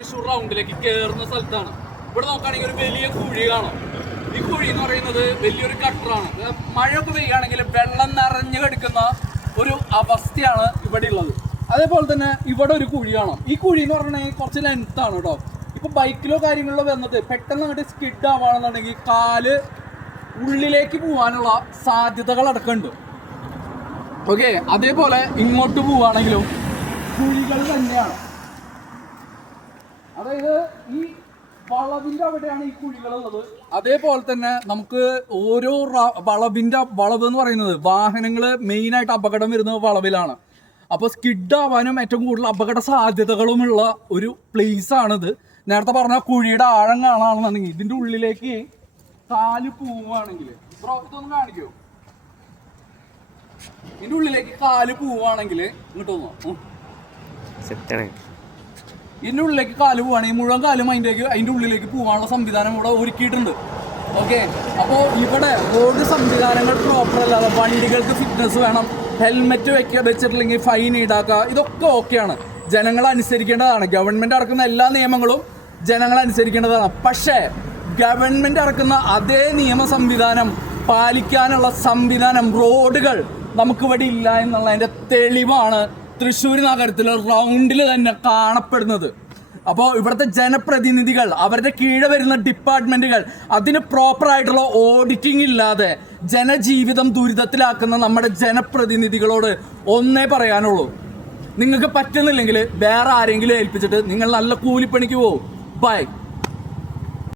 തൃശ്ശൂർ റൗണ്ടിലേക്ക് കയറുന്ന സ്ഥലത്താണ്. ഇവിടെ നോക്കുകയാണെങ്കിൽ ഒരു വലിയ കുഴി കാണാം. ഈ കുഴി എന്ന് പറയുന്നത് വലിയൊരു ഗട്ടറാണ്. മഴയൊക്കെ പെയ്യുകയാണെങ്കിൽ വെള്ളം നിറഞ്ഞു കിടക്കുന്ന ഒരു അവസ്ഥയാണ് ഇവിടെ ഉള്ളത്. അതേപോലെ തന്നെ ഇവിടെ ഒരു കുഴി കാണാം. ഈ കുഴി എന്ന് പറഞ്ഞാൽ കുറച്ച് ലെങ്ത്താണ് കേട്ടോ. ഇപ്പൊ ബൈക്കിലോ കാര്യങ്ങളിലോ വന്നിട്ട് പെട്ടെന്ന് അങ്ങോട്ട് സ്കിഡ് ആവുകയാണെന്നുണ്ടെങ്കിൽ കാല് ഉള്ളിലേക്ക് പോകാനുള്ള സാധ്യതകൾ അടക്കമുണ്ട്. ഓക്കെ, അതേപോലെ ഇങ്ങോട്ട് പോവുകയാണെങ്കിലും കുഴികൾ തന്നെയാണ്. അതായത് ഈ വളവിന്റെ അവിടെയാണ് ഈ കുഴികളുള്ളത്. അതേപോലെ തന്നെ നമുക്ക് ഓരോ വളവ് എന്ന് പറയുന്നത് വാഹനങ്ങൾ മെയിനായിട്ട് അപകടം വരുന്നത് വളവിലാണ്. അപ്പോൾ സ്കിഡ് ആവാനും ഏറ്റവും കൂടുതൽ അപകട സാധ്യതകളുമുള്ള ഒരു പ്ലേസ് ആണിത്. നേരത്തെ പറഞ്ഞ കുഴിയുടെ ആഴം കാണാണെന്നുണ്ടെങ്കിൽ ഇതിന്റെ ഉള്ളിലേക്ക് കാല് പോവുകയാണെങ്കിൽ ഇതൊന്നും കാണിക്കോ, ഇതിന്റെ ഉള്ളിലേക്ക് കാല് പോവുകയാണെങ്കിൽ ഇങ്ങോട്ട് തോന്നോ, ഇതിന്റെ ഉള്ളിലേക്ക് കാല് പോവുകയാണെങ്കിൽ മുഴുവൻ കാലും അതിന്റെ ഉള്ളിലേക്ക് പോകാനുള്ള സംവിധാനം ഇവിടെ ഒരുക്കിയിട്ടുണ്ട്. ഓക്കെ, അപ്പോൾ ഇവിടെ റോഡ് സംവിധാനങ്ങൾ പ്രോപ്പർ അല്ലാതെ വണ്ടികൾക്ക് ഫിറ്റ്നസ് വേണം, ഹെൽമെറ്റ് വെച്ചിട്ടില്ലെങ്കിൽ ഫൈൻ ഈടാക്കുക, ഇതൊക്കെ ഓക്കെയാണ്. ജനങ്ങൾ അനുസരിക്കേണ്ടതാണ്. ഗവൺമെന്റ് ഇറക്കുന്ന എല്ലാ നിയമങ്ങളും ജനങ്ങൾ അനുസരിക്കേണ്ടതാണ്. പക്ഷേ ഗവൺമെന്റ് ഇറക്കുന്ന അതേ നിയമ സംവിധാനം പാലിക്കാനുള്ള സംവിധാനം റോഡുകൾ നമുക്കിവിടെ ഇല്ല എന്നുള്ളതിന്റെ തെളിവാണ് തൃശ്ശൂർ നഗരത്തിലെ റൗണ്ടിൽ തന്നെ കാണപ്പെടുന്നത്. അപ്പോൾ ഇവിടുത്തെ ജനപ്രതിനിധികൾ, അവരുടെ കീഴെ വരുന്ന ഡിപ്പാർട്ട്മെന്റുകൾ അതിന് പ്രോപ്പറായിട്ടുള്ള ഓഡിറ്റിംഗ് ഇല്ലാതെ ജനജീവിതം ദുരിതത്തിലാക്കുന്ന നമ്മുടെ ജനപ്രതിനിധികളോട് ഒന്നേ പറയാനുള്ളൂ, നിങ്ങൾക്ക് പറ്റുന്നില്ലെങ്കിൽ വേറെ ആരെങ്കിലും ഏൽപ്പിച്ചിട്ട് നിങ്ങൾ നല്ല കൂലിപ്പണിക്ക് പോകും. ബൈ.